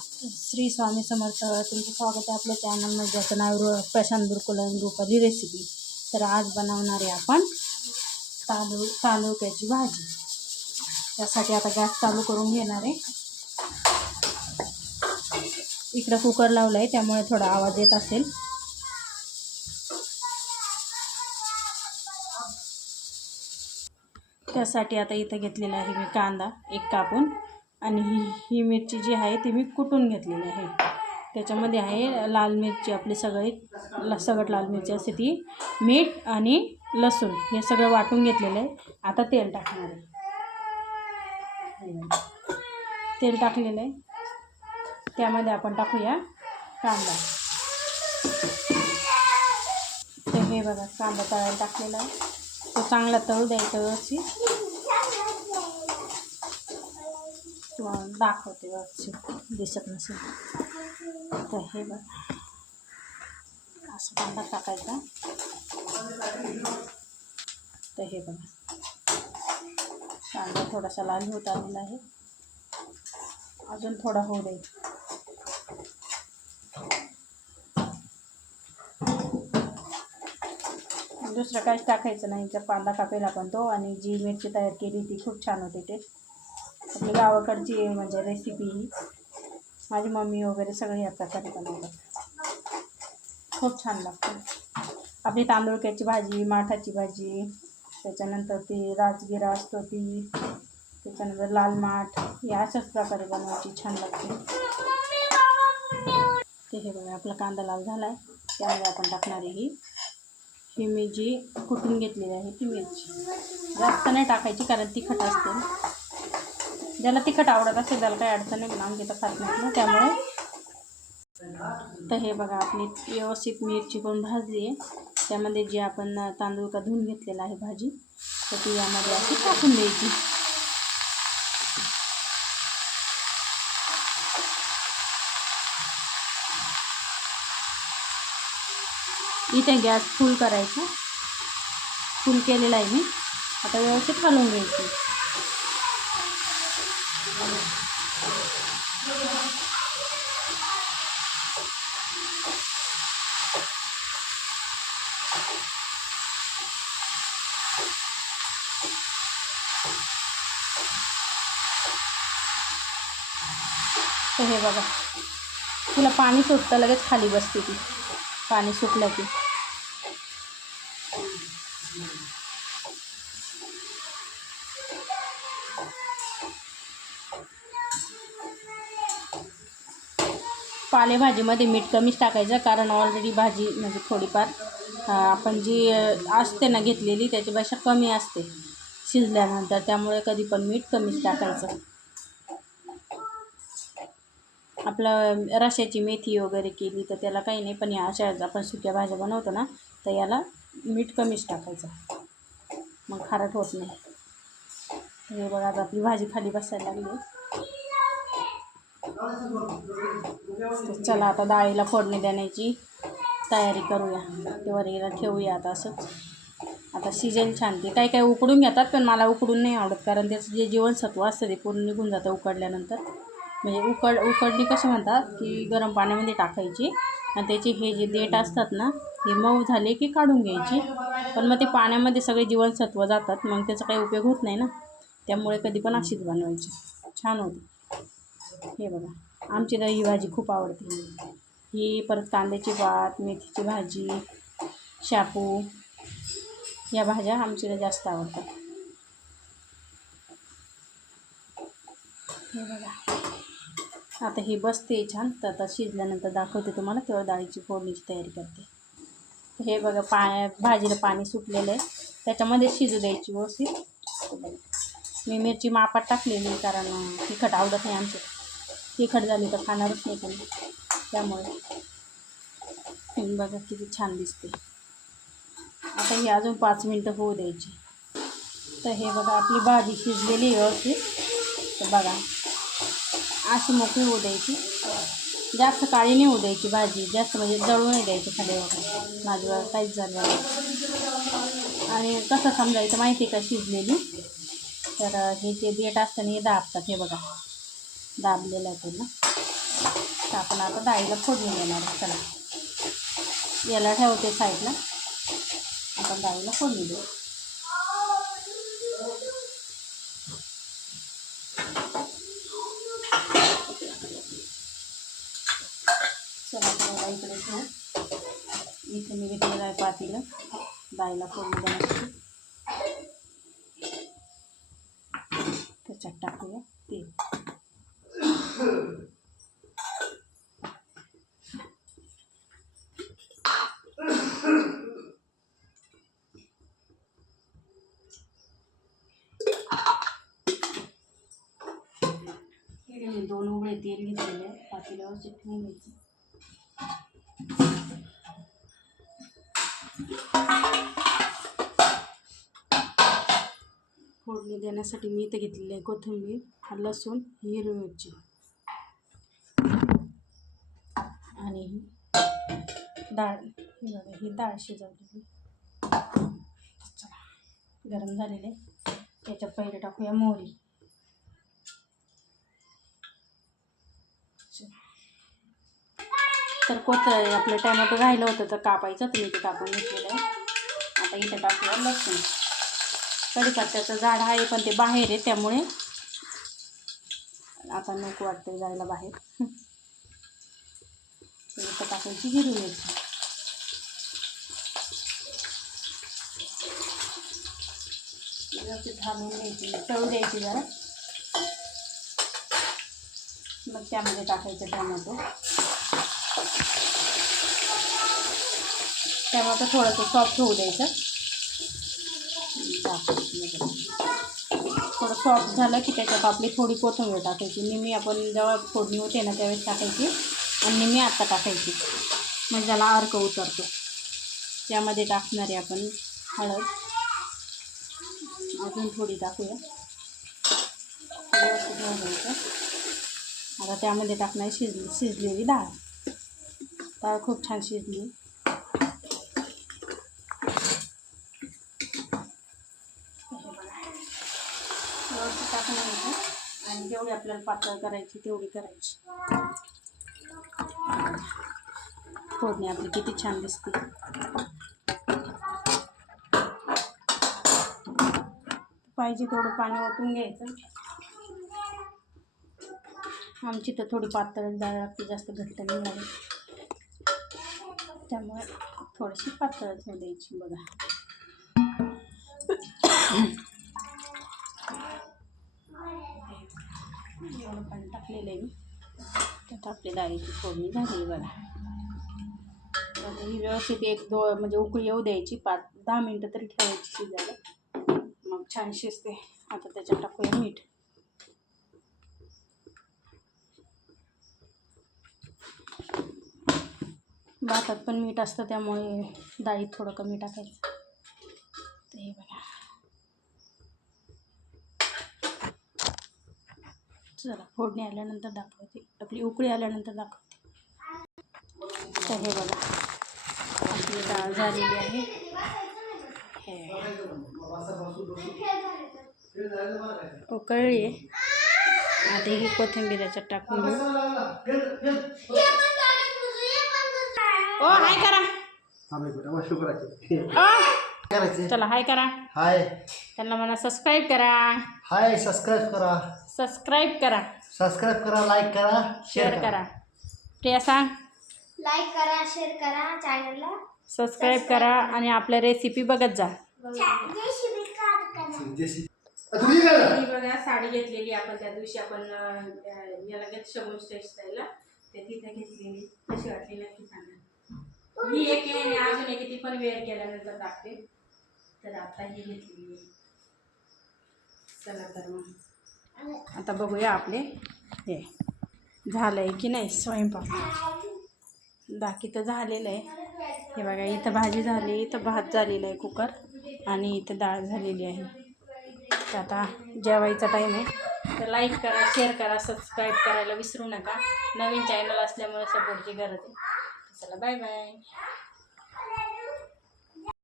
श्री स्वामी समर्थ तुमचं स्वागत आहे आपल्या चॅनलमध्ये ज्याचं नाव रो प्रशांत बुरकुलन रुपाली रेसिपी. तर आज बनवणार आहे आपण तांदूळ तालुक्याची भाजी. त्यासाठी आता गॅस चालू करून घेणार आहे. इकडं कुकर लावलं आहे त्यामुळे थोडा आवाज येत असेल. त्यासाठी आता इथं घेतलेला आहे मी कांदा एक कापून. आणि ही ही मिरची जी आहे ती मी कुटून घेतलेली आहे. त्याच्यामध्ये आहे लाल मिरची आपली सगळी ल सगट लाल मिरची असते ती मीठ आणि लसूण हे सगळं वाटून घेतलेलं आहे. आता तेल टाकणार आहे. तेल टाकलेलं आहे. त्यामध्ये आपण टाकूया कांदा. तर हे बघा कांदा तळायला टाकलेला आहे. तो चांगला तळू द्यायचा व्यवस्थित. तुम्हाला दाखवते व्यवस्थित दिसत नसेल तर हे बघा. असं कांदा टाकायचा. तर हे बघा. कांदा थोडासा लाल होत आलेला आहे. अजून थोडा होऊ दे. दुसरं काहीच टाकायचं नाही. तर कांदा कापेल आपण तो आणि जी मिरची तयार केली ती खूप छान होते ते. आपली गावाकडची म्हणजे रेसिपी ही. माझी मम्मी वगैरे सगळे या प्रकारे बनवतात. खूप छान लागते. आपली तांदूळक्याची भाजी माठाची भाजी त्याच्यानंतर ती राजगिरा असतो ती त्याच्यानंतर लाल माठ या अशाच प्रकारे बनवायची छान लागते. ते हे बघा आपला कांदा लाल झाला आहे त्यामध्ये आपण टाकणार आहे ही. ही मी जी कुटून घेतलेली आहे ती मिरची. जास्त नाही टाकायची कारण तिखट असते ज्याला तिखट आवडत असेल, त्याला काही अडचण नाही पण आमची तर खात नाही ना, त्यामुळे. हे बघा, आपली व्यवस्थित मिरची करून भाजली आहे. त्यामध्ये जी आपण तांदूळ का धुवून घेतलेला भाजी, तर ती यामध्ये अशी टाकून द्यायची. इथे गॅस फुल करायचा. फुल केलेला आहे मी. आता व्यवस्थित हलवून घ्यायची. तर हे बघा. तिला पाणी सुटतं लगेच खाली बसते ती. पाणी सुटलं की. पालेभाजीमध्ये मीठ कमीच टाकायचं कारण ऑलरेडी भाजी म्हणजे थोडीफार आपण जी असते ना घेतलेली त्याच्यापेक्षा कमी असते शिजल्यानंतर. त्यामुळे कधी पण मीठ कमीच टाकायचं. आपलं रश्याची मेथी वगैरे केली तर त्याला काही नाही पण या अशा आपण सुक्या भाज्या बनवतो ना तर याला मीठ कमीच टाकायचं. मग खारट होत नाही. हे बघा आता आपली भाजी खाली बसायला लागली. चला आता डाळीला फोडणी देण्याची तयारी करूया. ते वरीला ठेवूया आता असंच. आता शिजेल छान ते काही काही उकडून घेतात पण मला उकडून नाही आवडत कारण त्याचं जे जीवनसत्व असतं ते पूर्ण निघून जातं उकडल्यानंतर. म्हणजे उकड उकडणी कशी म्हणतात की गरम पाण्यामध्ये टाकायची आणि त्याचे हे जे देठ असतात ना हे मऊ झाले की काढून घ्यायची. पण मग ते पाण्यामध्ये सगळे जीवनसत्व जातात मग त्याचा काही उपयोग होत नाही ना. त्यामुळे कधी पण अशीच बनवायची. छान होती. हे बघा. आमची तर ही भाजी खूप आवडते. ही परत कांद्याची भात मेथीची भाजी शापू या भाज्या आमच्याला जास्त आवडतात. हे बघा. आता ही बसते छान. तर आता शिजल्यानंतर दाखवते तुम्हाला. तेव्हा डाळीची फोडणीची तयारी करते. हे बघा पा भाजीला पाणी सुटलेलं आहे. त्याच्यामध्ये शिजू द्यायची व्यवस्थित. मी मिरची मापात टाकलेली कारण तिखट आवडत नाही आमचं तिखट झाली तर खाणारच नाही पण त्यामुळे. बघा किती छान दिसते. आता ही अजून पाच मिनटं होऊ द्यायची. तर हे बघा आपली भाजी शिजलेली आहे व्यवस्थित. तर बघा. अशी मोकळी होऊ द्यायची. जास्त काळी नाही होऊ द्यायची भाजी. जास्त म्हणजे जळू नाही द्यायची खाली वगैरे माझ्यावर काहीच झालं आणि कसं समजायचं माहिती आहे का? शिजलेली. तर हे जे देठ असतं ना हे दाबतात. हे बघा. दाबलेला आहे पूर्ण. तर आपण आता डाळीला फोडणी देणार आहे. चला. याला ठेवते साईडला. आपण डाळीला फोडणी देऊ. चला इकडे ठेवू. इथे मी घेतलेलं आहे पातीला. डाळीला फोडणी देण्यासाठी त्याच्यात टाकूया तेल इकडे मी दोन उघडे तेल घेतलेलं आहे पातेल्यावर चिटकून घ्यायचं फोडणी देण्यासाठी मी इथं घेतलेली आहे कोथिंबीर लसूण हिरवी मिरची. आणि डाळ. ही डाळ शिजवलेली. चला गरम झालेले त्याच्यात पहिले टाकूया मोहरी. तर कोथ आपलं टॅमॅटो राहिलं होतं तर कापायचं तर मी ते कापून घेतलेलं आहे. आता इथे टाकलं लसूण. कढीपत्त्याचं झाड आहे पण ते बाहेर आहे त्यामुळे आता नको वाटतं जायला बाहेर. इथं टाकायची हिरवी मिरची. व्यवस्थित थांबून घ्यायची तळू द्यायची जरा. मग त्यामध्ये टाकायचं टोमॅटो. टॅमॅटो थोडंसं सॉफ्ट होऊ द्यायचं. थोडं सॉफ्ट झालं की त्याच्यात आपली थोडी कोथिंबीर टाकायची. निमी आपण जेव्हा फोडणी होते ना त्यावेळेस टाकायची. आणि निमी आत्ता टाकायची. म्हणजे त्याला अर्क उतरतो. त्यामध्ये टाकणारे आपण हळद. अजून थोडी टाकूया. आता त्यामध्ये टाकणार शिजली शिजलेली डाळ. डाळ खूप छान शिजली. टाकणार आणि जेवढी आपल्याला पातळ करायची तेवढी करायची. फोडणी आपली किती छान दिसते. पाहिजे तेवढं पाणी ओतून घ्यायचं. आमची तर थोडी पातळ डाळ लागते जास्त घट्ट नाही झाली. त्यामुळे थोडीशी पातळच द्यायची बघा. थोडं पाणी टाकलेलं आहे मी. त्यात आपली डाळीची फोडणी झाली बघा. तर ही व्यवस्थित एक दो म्हणजे उकळी येऊ द्यायची पाच दहा मिनटं तरी ठेवायची शिजायला. मग छान शिजते. आता त्याच्यात टाकूया मीठ. भातात पण मीठ असतं त्यामुळे डाळीत थोडं कमी टाकायचं. ते बघा. चला फोडणी आल्यानंतर दाखवते. आपली उकळी आल्यानंतर दाखवते. तर हे बघा आपली डाळ झालेली आहे. हे. उकळली आहे. आता ही कोथिंबीर याच्यात टाकून घेऊ ओ हाय करा. शुक्राचे. करायचे? चला हाय करा. हाय. त्यांना म्हणा सबस्क्राईब करा. हाय सबस्क्राईब करा. सबस्क्राईब करा. सबस्क्राईब करा लाईक करा शेअर करा. प्रिया सांग. लाईक करा शेअर करा चॅनलला सबस्क्राईब करा आणि आपल्या रेसिपी बघत जा. जशी तुझी ही बघा साडी घेतलेली आपण त्या दिवशी आपण अं, याला घेत शगुन स्टेशनला ते तिथे घेतलेली. कशी वाटली नक्की सांगा. ही एक आहे आणि अजून एक आहे, ती पण वेअर केल्यानंतर दाखते तर आता ही घेतलेली आहे. चला तर मग. आता बघूया आपले हे. झालंय की नाही स्वयंपाक? बाकी तर झालेलं आहे. हे बघा इथं भाजी झाली इथं भात झालेला आहे कुकर आणि इथं डाळ झालेली आहे. तर आता जेवायचा टाईम आहे. तर लाईक करा शेअर करा सबस्क्राईब करायला विसरू नका. नवीन चॅनल असल्यामुळे सपोर्टची गरज आहे. चला बाय बाय